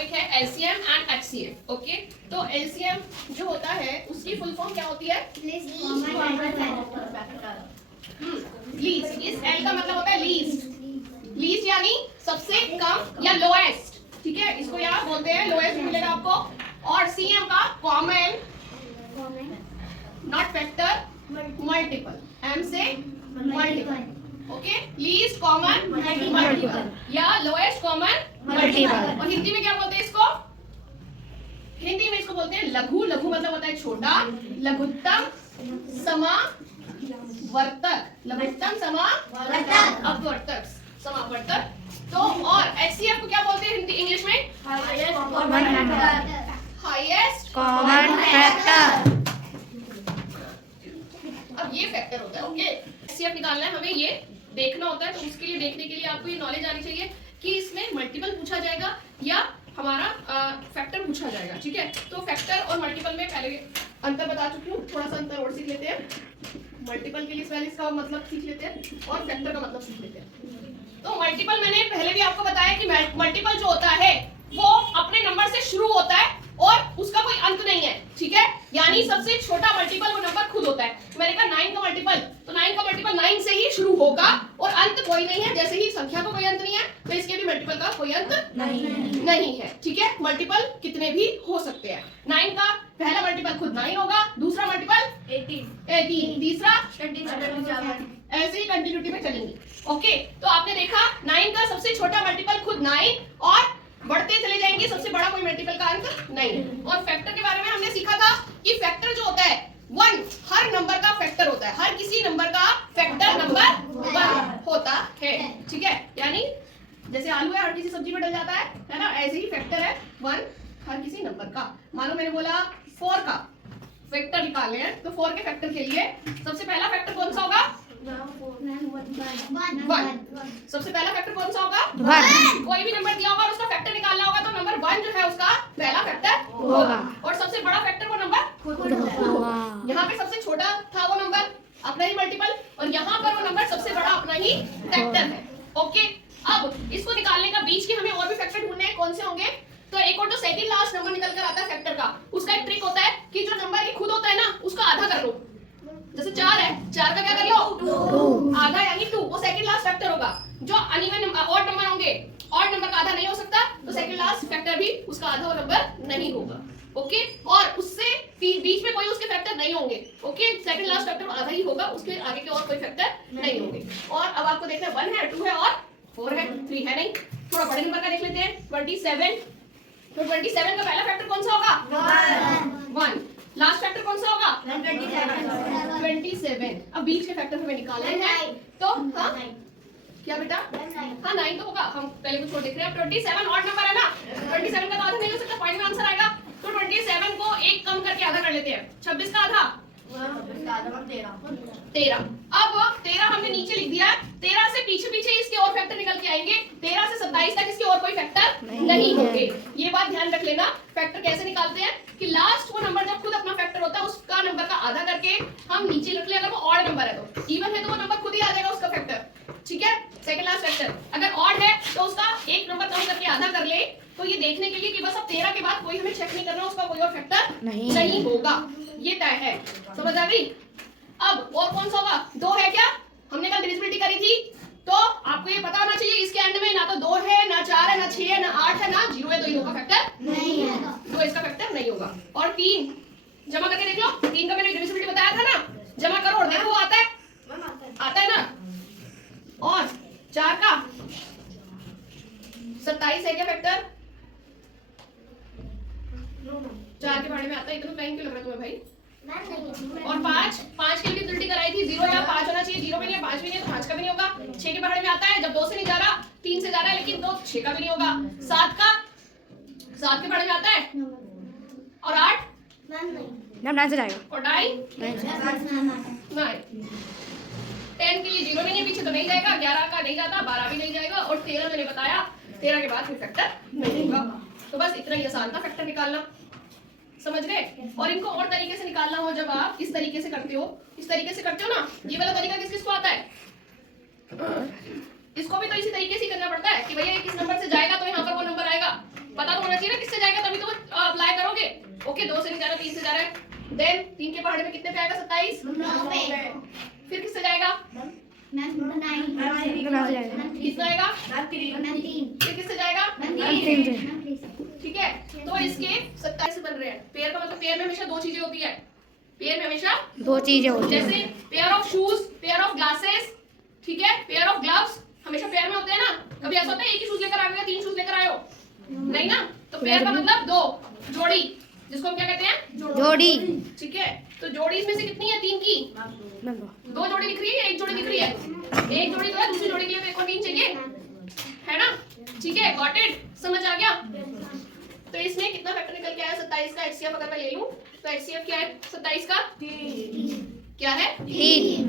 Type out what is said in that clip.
Topic है LCM and HCF. Okay, तो LCM जो होता है उसकी फुल फॉर्म क्या होती है? लीस्ट। इस एल का मतलब होता है लीस्ट। लीस्ट यानी सबसे कम या लोएस्ट। ठीक है, इसको यहाँ बोलते हैं, लोएस्ट मिलेगा आपको। और सीएम का common, not factor, multiple. M से multiple. Okay, least common multiple या लोएस्ट कॉमन मल्टीपल। और हिंदी में क्या बोलते हैं इसको? हिंदी में इसको बोलते हैं लघु। लघु मतलब होता है छोटा। लघुत्तम समावर्तक। लघुत्तम समावर्तक, अपवर्तक, समावर्तक। तो और एचसीएफ को क्या बोलते हैं हिंदी इंग्लिश में? Highest common factor. अब ये फैक्टर होता है। ओके, एचसीएफ निकालना है हमें, ये देखना होता है। तो उसके लिए, देखने के लिए आपको ये नॉलेज आनी चाहिए कि इसमें मल्टीपल पूछा जाएगा या हमारा फैक्टर पूछा जाएगा। ठीक है, तो फैक्टर और मल्टीपल में पहले अंतर बता चुकी हूँ, थोड़ा सा अंतर और सीख लेते हैं। मल्टीपल के लिए वैल्यूज का मतलब सीख लेते हैं और फैक्टर का मतलब सीख लेते हैं। तो मल्टीपल मैंने पहले भी आपको बताया कि मल्टीपल जो होता है वो अपने नंबर से शुरू होता है और उसका कोई अंत नहीं है। ठीक है, यानी सबसे छोटा मल्टीपल वो नंबर खुद होता है। मैंने कहा 9 का मल्टीपल, तो 9 का मल्टीपल 9 से ही शुरू होगा और अंत कोई नहीं है। जैसे ही संख्या को कोई अंत नहीं है, तो इसके भी मल्टीपल का कोई अंत नहीं है। ठीक है, मल्टीपल कितने भी हो सकते हैं। 9 का पहला मल्टीपल खुद 9 होगा, दूसरा मल्टीपल 18, तीसरा 27, ऐसे ही कंटिन्यूटी में चलेंगे। ओके, तो आपने देखा 9 का सबसे छोटा मल्टीपल खुद 9 और बढ़ते चले जाएंगे, सबसे बड़ा कोई मल्टीपल का अंत नहीं। और फैक्टर के बारे में हमने सीखा था कि फैक्टर जो होता है 1 हर नंबर का फैक्टर होता है। हर किसी नंबर का फैक्टर नंबर 1 होता है। ठीक है, यानी जैसे आलू है हर किसी सब्जी में डल जाता है ना, ऐसे ही फैक्टर है 1 हर किसी नंबर का। मानो मैंने बोला 4 का फैक्टर निकालने हैं, तो 4 के फैक्टर के लिए सबसे पहला फैक्टर कौन सा होगा? 1। सबसे पहला फैक्टर कौन सा होगा? 1। कोई भी नंबर दिया होगा और उसका फैक्टर निकालना होगा, तो नंबर 1 जो है उसका पहला फैक्टर होगा। और सबसे बड़ा फैक्टर वो नंबर खुद होगा। यहाँ पे सबसे छोटा था वो नंबर अपना ही मल्टीपल, और यहाँ पर वो नंबर सबसे बड़ा अपना ही फैक्टर है। ओके, अब इसको निकालने का बीच के हमें और भी फैक्टर ढूंढने हैं, कौन से होंगे? तो एक और जो सेकंड लास्ट नंबर निकल कर आता है फैक्टर का, उसका एक ट्रिक होता है कि जो नंबर ये खुद होता है ना, उसका आधा कर लो। जैसे 4 है, 4 का क्या कर लो? 2 आधा, यानी 2 वो सेकंड लास्ट फैक्टर होगा। जो अनइवन ऑड नंबर होंगे, ऑड नंबर का आधा नहीं हो सकता, तो सेकंड लास्ट फैक्टर भी उसका आधा नंबर नहीं होगा। ओके, और उससे बीच में कोई उसके फैक्टर नहीं होंगे। ओके, सेकंड लास्ट फैक्टर आधा ही होगा, उसके आगे के और कोई फैक्टर नहीं होंगे। और अब आपको देखना है 1 है, 2 है और 4 है, 3 है नहीं। थोड़ा बड़े नंबर का देख लेते हैं, 27। तो 27 का पहला फैक्टर कौन सा होगा? 1। लास्ट फैक्टर कौन सा होगा? 27। अब बीच के फैक्टर हमें निकालने हैं, तो हाँ क्या बेटा? हाँ 9 तो होगा। हम पहले कुछ और देख रहे हैं। 27 ऑड नंबर है ना, 27 का तो आधा नहीं हो सकता, पॉइंट में आंसर आएगा। तो 27 को 1 कम करके आधा कर लेते हैं, 26 का आधा 13। अब 13 हमने नीचे लिख दिया। 13 से पीछे पीछे इसके और फैक्टर निकल के आएंगे। 13 से 27 तक इसके और कोई फैक्टर नहीं होंगे। ये बात ध्यान रख लेना। फैक्टर कैसे निकालते हैं कि लास्ट वो नंबर जब खुद अपना फैक्टर होता है, उसका नंबर का आधा करके हम नीचे लिख ले। अगर वो ऑड नंबर है, तो इवन है तो वो नंबर खुद ही आ जाएगा उसका फैक्टर। ठीक है, सेकंड लास्ट फैक्टर। अगर ऑड है तो उसका एक नंबर कम करके आधा कर ले, तो ये देखने के लिए कि बस अब 13 के बाद कोई हमें चेक नहीं करना, उसका कोई और फैक्टर नहीं होगा। ये तय है, समझ आ गई? अब और कौन सा होगा? 2 है क्या? हमने कल डिविजिबिलिटी करी थी, तो आपको ये पता होना चाहिए इसके एंड में ना तो 2 है, ना 4 है, ना 6 है, ना 8 है, ना 0 है, तो इन का फैक्टर नहीं है, तो इसका फैक्टर नहीं होगा। और 3 जमा करके देख लो। 3 का मैंने डिविजिबिलिटी बताया था ना, जमा करो और देखो आता है, आता है ना। और 4 का 27 है क्या फैक्टर? 4 के बारे में आता है, इतना टाइम क्यों लग रहा है तुम्हें भाई? और 5 के लिए डिविजिबिलिटी कराई थी, 0 या 5 होना चाहिए, 0 भी नहीं है, 5 भी नहीं है, तो 5 का भी नहीं होगा। 6 के बारे में आता है, जब 2 से नहीं जा रहा, 3 से जा रहा है, लेकिन 2 6 का भी नहीं होगा। 7 के बारे में आता है, और 8 9 से जाएगा, और 9 10 के लिए 0 नहीं है, पीछे तो नहीं जाएगा, 11 का नहीं जाता, 12 भी नहीं जाएगा, और 13 मैंने बताया 13 के बाद फिर फैक्टर नहीं होगा। तो बस इतना ही आसान था फैक्टर निकालना, समझ गए? और इनको और तरीके से निकालना हो, जब आप इस तरीके से करते हो, इस तरीके से करते हो ना, ये वाला तरीका किस किस को आता है? इसको भी तो इसी तरीके से करना पड़ता है कि भैया किस नंबर से जाएगा तो यहाँ पर वो नंबर आएगा। पता तो होना चाहिए ना देन 3 के पहाड़े में कितने पे आएगा 27? 9 पे। फिर किससे जाएगा? मैम 9 कितना हो जाएगा? कितना आएगा? 3 फिर किससे जाएगा? 3 से। ठीक है, तो इसके 27 से बन रहे हैं। पेयर का मतलब पेयर में हमेशा 2 चीजें होती है। पेयर में हमेशा 2 चीजें होती जैसे हैं। Pair of shoes, pair of glasses, ठीक है, पेयर ऑफ ग्लव्स हमेशा पेयर में होते हैं ना। कभी ऐसा होता है एक ही शूज लेकर आ गए 3 शूज लेकर आए हो? नहीं ना। तो पेयर का मतलब 2, जोड़ी, जिसको हम क्या कहते हैं? जोड़ी। ठीक है, तो जोड़ी इसमें से कितनी है? 3 की। 2 जोड़ी दिख रही है या 1 जोड़ी दिख रही है? 1 जोड़ी तो है, दूसरी जोड़ी के लिए तो एक और 3 चाहिए, है ना। ठीक है, गॉट इट, समझ आ गया। तो इसमें कितना फैक्टर निकल के आया 27 का। HCF अगर मैं ले लूं तो HCF क्या है 27 का? क्या है? 3